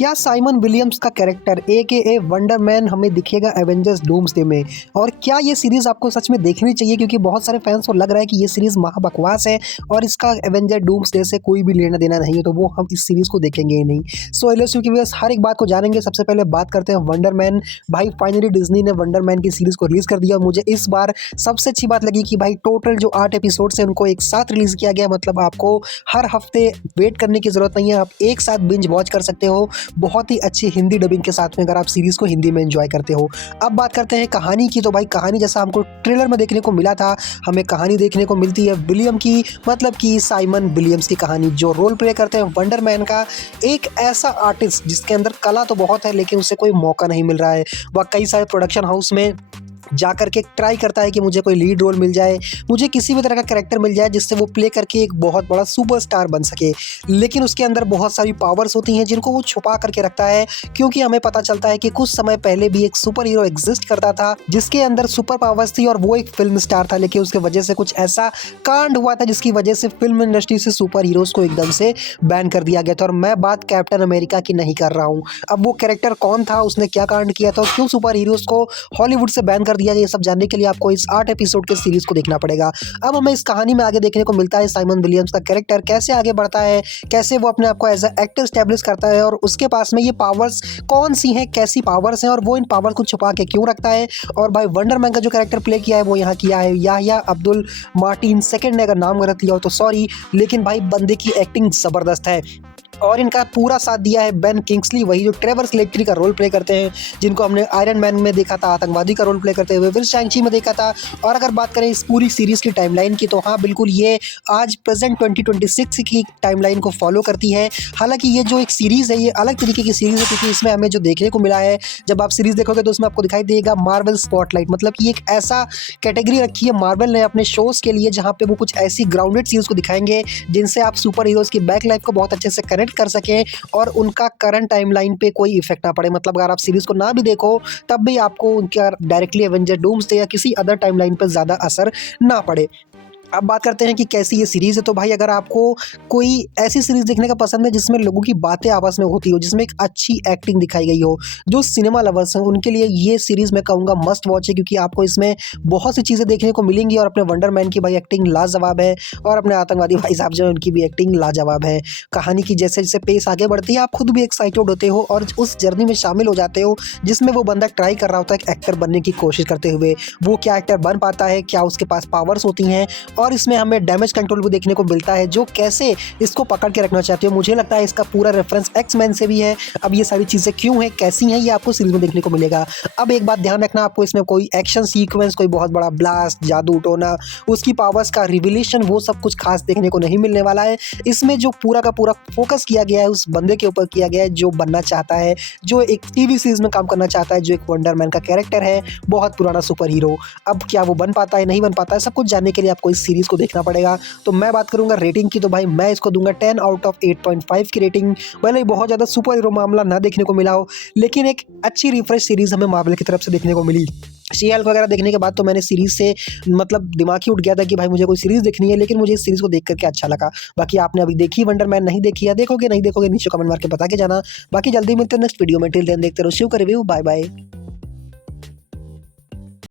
क्या Simon Williams का character a wonder man हमें दिखेगा एवेंजर्स डूम्सडे में? और क्या ये सीरीज़ आपको सच में देखनी चाहिए? क्योंकि बहुत सारे फैंस को लग रहा है कि ये सीरीज़ महा बकवास है और इसका एवेंजर डूम्सडे से कोई भी लेना देना नहीं है, तो वो हम इस सीरीज़ को देखेंगे ही नहीं। सो एलएसयू की व्यूअर्स हर एक बात को जानेंगे। सबसे पहले बात करते हैं वंडर मैन। भाई फाइनली डिज्नी ने वंडर मैन की सीरीज़ को रिलीज़ कर दिया। मुझे इस बार सबसे अच्छी बात लगी कि भाई टोटल जो 8 एपिसोड्स हैं उनको एक साथ रिलीज़ किया गया। मतलब आपको हर हफ्ते वेट करने की ज़रूरत नहीं है, आप एक साथ बिंज वॉच कर सकते हो बहुत ही अच्छी हिंदी डबिंग के साथ में, अगर आप सीरीज़ को हिंदी में एंजॉय करते हो। अब बात करते हैं कहानी की। तो भाई कहानी जैसा हमको ट्रेलर में देखने को मिला था, हमें कहानी देखने को मिलती है विलियम की, मतलब कि साइमन विलियम्स की कहानी, जो रोल प्ले करते हैं वंडर मैन का। एक ऐसा आर्टिस्ट जिसके अंदर कला तो बहुत है लेकिन उसे कोई मौका नहीं मिल रहा है। वह कई सारे प्रोडक्शन हाउस में जा करके ट्राई करता है कि मुझे कोई लीड रोल मिल जाए, मुझे किसी भी तरह का कैरेक्टर मिल जाए जिससे वो प्ले करके एक बहुत बड़ा सुपरस्टार बन सके। लेकिन उसके अंदर बहुत सारी पावर्स होती हैं जिनको वो छुपा करके रखता है, क्योंकि हमें पता चलता है कि कुछ समय पहले भी एक सुपर हीरो एग्जिस्ट करता था जिसके अंदर सुपर पावर्स थी और वो एक फिल्म स्टार था। लेकिन उसके वजह से कुछ ऐसा कांड हुआ था जिसकी वजह से फिल्म इंडस्ट्री से सुपर हीरोज को एकदम से बैन कर दिया गया था। और मैं बात कैप्टन अमेरिका की नहीं कर रहा हूँ। अब वो कैरेक्टर कौन था, उसने क्या कांड किया था और क्यों सुपर हीरोज को हॉलीवुड से बैन कर दिया गया, ये सब जानने के लिए आपको इस 8 एपिसोड के सीरीज को देखना पड़ेगा। अब हमें इस कहानी में आगे देखने को मिलता है साइमन विलियम्स का कैरेक्टर कैसे आगे बढ़ता है, कैसे वो अपने आप को एज अ एक्टर स्टैब्लिश करता है और उसके पास में ये पावर्स कौन सी हैं, कैसी पावर्स हैं और वो इन पावर्स को छुपा के क्यों रखता है। और भाई वंडर मैन का जो कैरेक्टर प्ले किया है वो यहाँ किया है याह्या अब्दुल मार्टिन सेकंड ने, अगर नाम गलत लिया हो तो सॉरी, लेकिन भाई बंदे की एक्टिंग ज़बरदस्त है। और इनका पूरा साथ दिया है बेन किंग्सली, वही जो ट्रेवर स्लेटरी का रोल प्ले करते हैं, जिनको हमने आयरन मैन में देखा था आतंकवादी का रोल प्ले करते हुए, फिर शैंग-ची में देखा था। और अगर बात करें इस पूरी सीरीज़ की टाइमलाइन की, तो हाँ बिल्कुल ये आज प्रेजेंट 2026 की टाइमलाइन को फॉलो करती है। हालांकि ये जो एक सीरीज़ है ये अलग तरीके की सीरीज़ है, क्योंकि इसमें हमें जो देखने को मिला है, जब आप सीरीज़ देखोगे तो उसमें आपको दिखाई देगा मार्वल स्पॉटलाइट, मतलब कि एक ऐसा कैटेगरी रखी है मार्वल ने अपने शोज़ के लिए जहाँ पे वो कुछ ऐसी ग्राउंडेड सीरीज़ को दिखाएंगे जिनसे आप सुपर हीरोज़ की बैक लाइफ को बहुत अच्छे से कनेक्ट कर सकें और उनका करंट टाइमलाइन पे कोई इफेक्ट ना पड़े। मतलब अगर आप सीरीज को ना भी देखो तब भी आपको उनका डायरेक्टली एवेंजर डूम्सडे या किसी अदर टाइमलाइन पे ज़्यादा असर ना पड़े। अब बात करते हैं कि कैसी ये सीरीज़ है। तो भाई अगर आपको कोई ऐसी सीरीज़ देखने का पसंद है जिसमें लोगों की बातें आपस में होती हो, जिसमें एक अच्छी एक्टिंग दिखाई गई हो, जो सिनेमा लवर्स हैं उनके लिए ये सीरीज़ मैं कहूँगा मस्ट वॉच है, क्योंकि आपको इसमें बहुत सी चीज़ें देखने को मिलेंगी। और अपने वंडर मैन की भाई एक्टिंग लाजवाब है और अपने आतंकवादी भाई साहब जो है उनकी भी एक्टिंग लाजवाब है। कहानी की जैसे जैसे पेस आगे बढ़ती है आप खुद भी एक्साइटेड होते हो और उस जर्नी में शामिल हो जाते हो जिसमें वो बंदा ट्राई कर रहा होता है एक एक्टर बनने की कोशिश करते हुए। वो क्या एक्टर बन पाता है, क्या उसके पास पावर्स होती हैं, और इसमें हमें डैमेज कंट्रोल भी देखने को मिलता है जो कैसे इसको पकड़ के रखना चाहते हो। मुझे लगता है इसका पूरा रेफरेंस एक्स-मैन से भी है। अब ये सारी चीज़ें क्यों हैं, कैसी हैं, ये आपको सीरीज में देखने को मिलेगा। अब एक बात ध्यान रखना, आपको इसमें कोई एक्शन सीक्वेंस, कोई बहुत बड़ा ब्लास्ट, जादू टोना, उसकी पावर्स का रिविलेशन, वो सब कुछ खास देखने को नहीं मिलने वाला है। इसमें जो पूरा का पूरा फोकस किया गया है उस बंदे के ऊपर किया गया है जो बनना चाहता है, जो एक टीवी सीरीज में काम करना चाहता है, जो एक वंडर मैन का कैरेक्टर है, बहुत पुराना सुपर हीरो। अब क्या वो बन पाता है, नहीं बन पाता है, सब कुछ जानने के लिए आपको इस सीरीज को देखना पड़ेगा। तो मैं बात करूंगा रेटिंग की, तो भाई मैं इसको दूंगा 10 आउट ऑफ 8.5 की रेटिंग। भले बहुत ज़्यादा सुपर हीरो मामला ना देखने को मिला हो, लेकिन एक अच्छी रिफ्रेश सीरीज हमें मार्वल की तरफ से देखने को मिली। शी हल्क वगैरह देखने के बाद तो मैंने सीरीज से मतलब दिमाग ही उठ गया था कि भाई मुझे कोई सीरीज देखनी है, लेकिन मुझे इस सीरीज को देख करके अच्छा लगा। बाकी आपने अभी देखी वंडर मैन, नहीं देखी है, देखोगे नहीं देखोगे नीचे कमेंट मार के बता के जाना। बाकी जल्दी मिलते हैं नेक्स्ट वीडियो में। टिल देन देखते रहो शिव का रिव्यू। Bye bye.